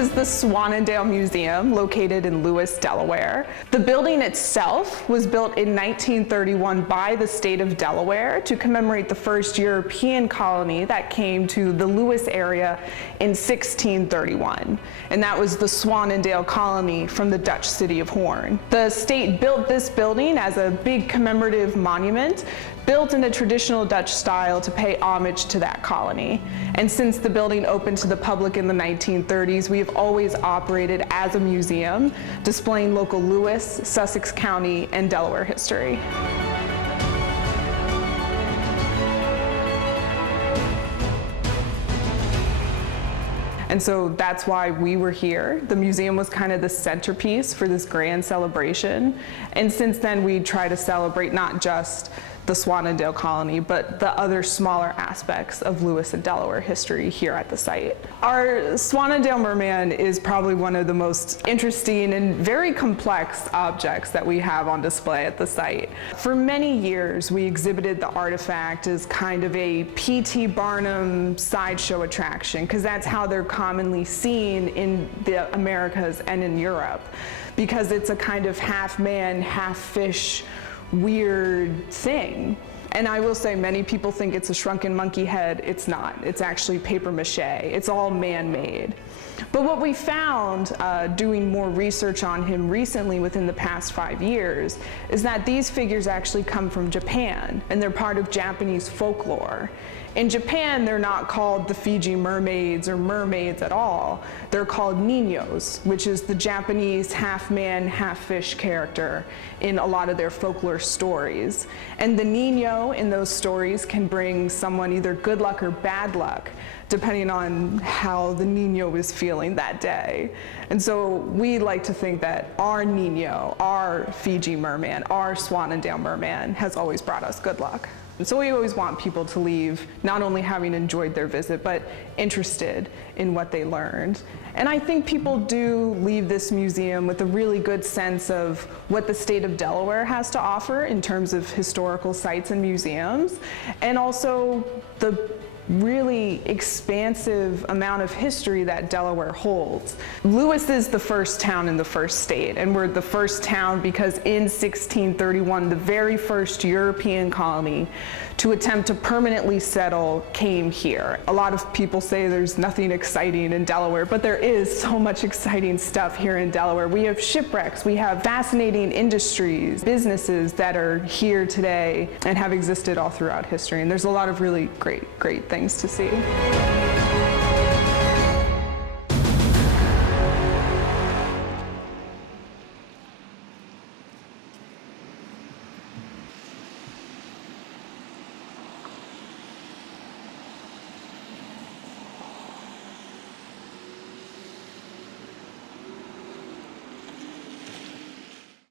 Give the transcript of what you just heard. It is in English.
is the Zwaanendael Museum, located in Lewes, Delaware. The building itself was built in 1931 by the state of Delaware to commemorate the first European colony that came to the Lewes area in 1631. And that was the Zwwanendael colony from the Dutch city of Hoorn. The state built this building as a big commemorative monument, built in a traditional Dutch style to pay homage to that colony. And since the building opened to the public in the 1930s, we have always operated as a museum, displaying local Lewes, Sussex County, and Delaware history. And so that's why we were here. The museum was kind of the centerpiece for this grand celebration. And since then, we try to celebrate not just the Zwwanendael colony, but the other smaller aspects of Lewes and Delaware history here at the site. Our Zwwanendael merman is probably one of the most interesting and very complex objects that we have on display at the site. For many years, we exhibited the artifact as kind of a P.T. Barnum sideshow attraction, because that's how they're commonly seen in the Americas and in Europe, because it's a kind of half man, half fish, weird thing. And I will say, many people think it's a shrunken monkey head. It's not. It's actually papier-mâché. It's all man-made. But what we found doing more research on him recently within the past 5 years is that these figures actually come from Japan, and they're part of Japanese folklore. In Japan, they're not called the Fiji mermaids or mermaids at all. They're called niños, which is the Japanese half-man, half-fish character in a lot of their folklore stories. And the niño in those stories can bring someone either good luck or bad luck, depending on how the niño is feeling that day. And so we like to think that our niño, our Fiji merman, our Zwwanendael merman has always brought us good luck. So we always want people to leave not only having enjoyed their visit, but interested in what they learned. And I think people do leave this museum with a really good sense of what the state of Delaware has to offer in terms of historical sites and museums, and also the really expansive amount of history that Delaware holds. Lewes is the first town in the first state, and we're the first town because in 1631, the very first European colony to attempt to permanently settle came here. A lot of people say there's nothing exciting in Delaware, but there is so much exciting stuff here in Delaware. We have shipwrecks, we have fascinating industries, businesses that are here today and have existed all throughout history, and there's a lot of really great things to see.